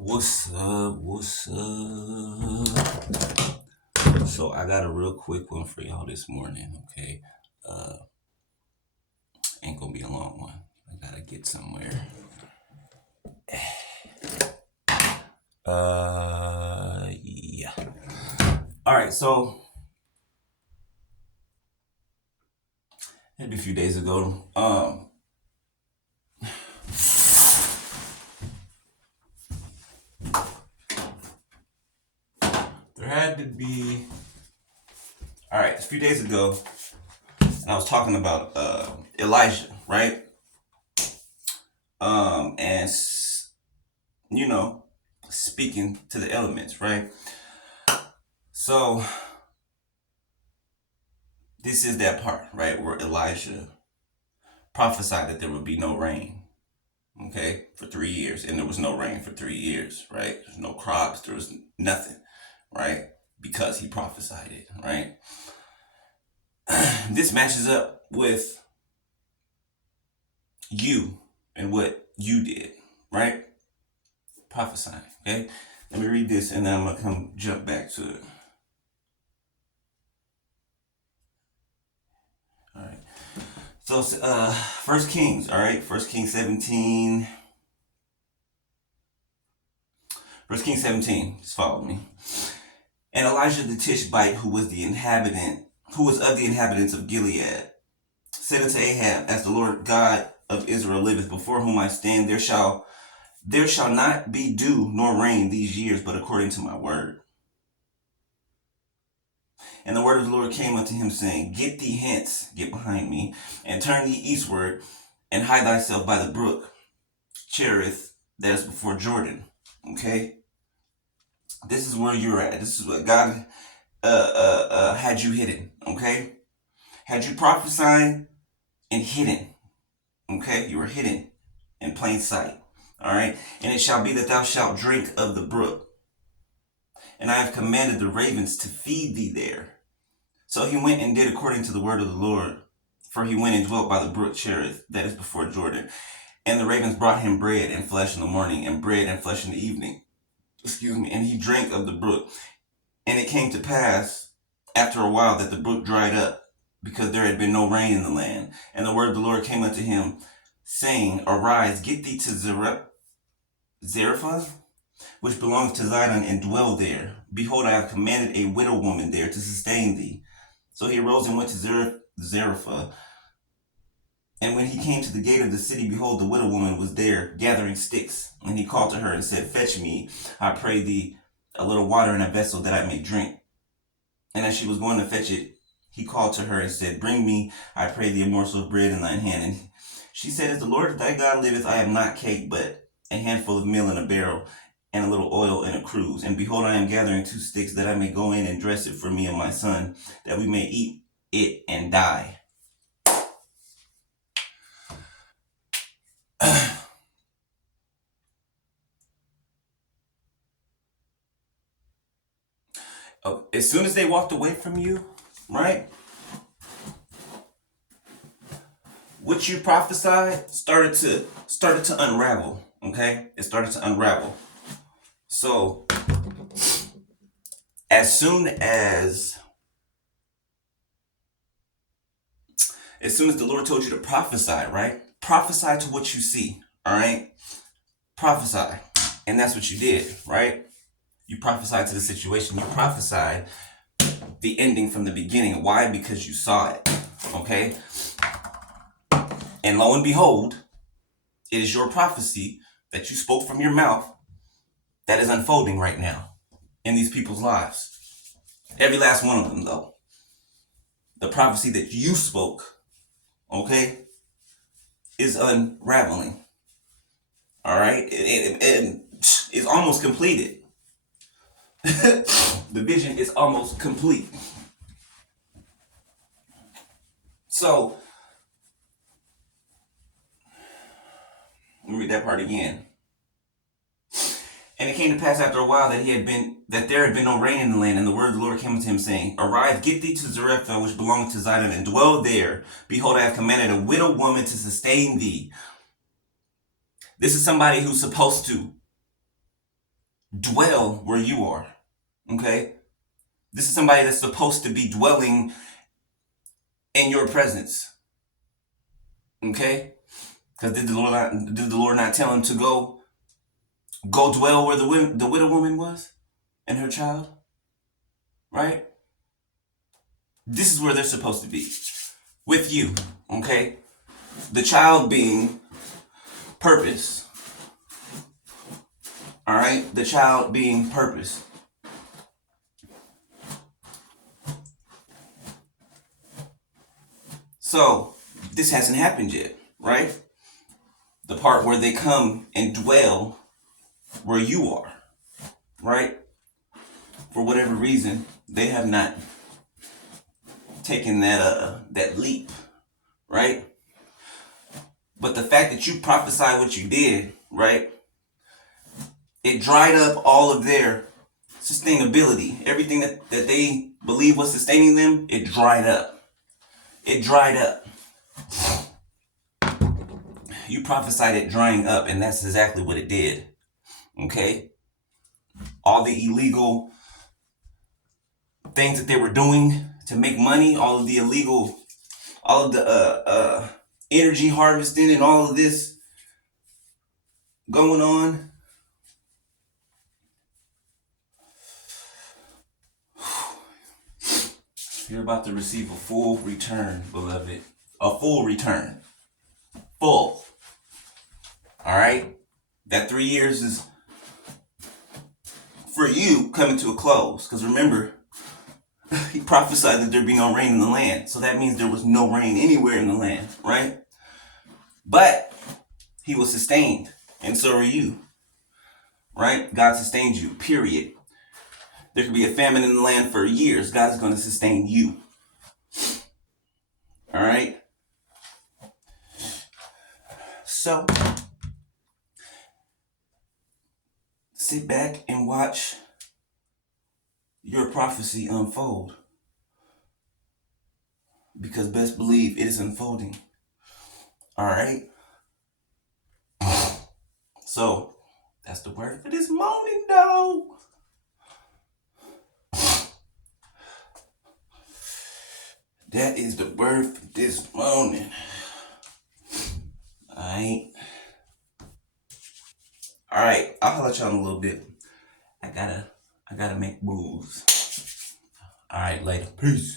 What's up? What's up? So I got a real quick one for y'all this morning, okay? Uh ain't gonna be a long one. I gotta get somewhere. Yeah. Alright, so maybe a few days ago, there had to be a few days ago, and I was talking about Elijah, right? And you know, speaking to the elements, right? So this is that part, right, where Elijah prophesied that there would be no rain, okay, for 3 years, and there was no rain for 3 years, right? There's no crops, there was nothing, right? Because he prophesied it, right? This matches up with you and what you did, right? Prophesying, okay? Let me read this and then I'm gonna come jump back to it. All right. So, First Kings, all right? First Kings 17. First Kings 17, just follow me. And Elijah the Tishbite, who was of the inhabitants of Gilead, said unto Ahab, As the Lord God of Israel liveth, before whom I stand, there shall not be dew nor rain these years, but according to my word. And the word of the Lord came unto him, saying, Get thee hence, get behind me, and turn thee eastward, and hide thyself by the brook Cherith, that is before Jordan. Okay? This is where you're at. This is what God had you hidden. Okay? Had you prophesying and hidden. Okay? You were hidden in plain sight. All right? And it shall be that thou shalt drink of the brook. And I have commanded the ravens to feed thee there. So he went and did according to the word of the Lord. For he went and dwelt by the brook Cherith, that is before Jordan. And the ravens brought him bread and flesh in the morning, and bread and flesh in the evening. And he drank of the brook. And it came to pass after a while that the brook dried up, because there had been no rain in the land. And the word of the Lord came unto him, saying, Arise, get thee to Zarephath, which belongs to Zidon, and dwell there. Behold, I have commanded a widow woman there to sustain thee. So he arose and went to Zarephath. And when he came to the gate of the city, behold, the widow woman was there gathering sticks. And he called to her and said, Fetch me, I pray thee, a little water in a vessel that I may drink. And as she was going to fetch it, he called to her and said, Bring me, I pray thee, a morsel of bread in thine hand. And she said, As the Lord thy God liveth, I have not cake, but a handful of meal in a barrel, and a little oil in a cruse. And behold, I am gathering 2 sticks, that I may go in and dress it for me and my son, that we may eat it and die. As soon as they walked away from you, right? What you prophesied started to unravel. Okay, it started to unravel. So as soon as the Lord told you to prophesy, right? Prophesy to what you see. All right, prophesy, and that's what you did, right? You prophesied to the situation. You prophesied the ending from the beginning. Why? Because you saw it. Okay. And lo and behold, it is your prophecy that you spoke from your mouth that is unfolding right now in these people's lives. Every last one of them, though. The prophecy that you spoke, okay, is unraveling. All right? It is almost completed. The vision is almost complete. So, let me read that part again. And it came to pass after a while that there had been no rain in the land, and the word of the Lord came unto him, saying, Arise, get thee to Zarephath, which belongeth to Zidon, and dwell there. Behold, I have commanded a widow woman to sustain thee. This is somebody who's supposed to dwell where you are. Okay? This is somebody that's supposed to be dwelling in your presence. Okay? Because did the Lord not tell him to go dwell where the widow woman was and her child? Right? This is where they're supposed to be. With you. Okay? The child being purpose. All right? The child being purpose. So, this hasn't happened yet, right? The part where they come and dwell where you are, right? For whatever reason, they have not taken that leap, right? But the fact that you prophesied what you did, right? It dried up all of their sustainability. Everything that they believed was sustaining them, it dried up. It dried up. You prophesied it drying up, and that's exactly what it did. Okay? All the illegal things that they were doing to make money, all of the energy harvesting and all of this going on. You're about to receive a full return, beloved. A full return. Full. All right? That 3 years is for you coming to a close. Because remember, he prophesied that there'd be no rain in the land. So that means there was no rain anywhere in the land, right? But he was sustained. And so are you. Right? God sustained you, period. There could be a famine in the land for years. God is going to sustain you. All right? So, sit back and watch your prophecy unfold. Because best believe it is unfolding. All right? So, that's the word for this morning, though. That is the word for this morning. Alright. Alright, I'll holler at y'all in a little bit. I gotta make moves. Alright, later. Peace.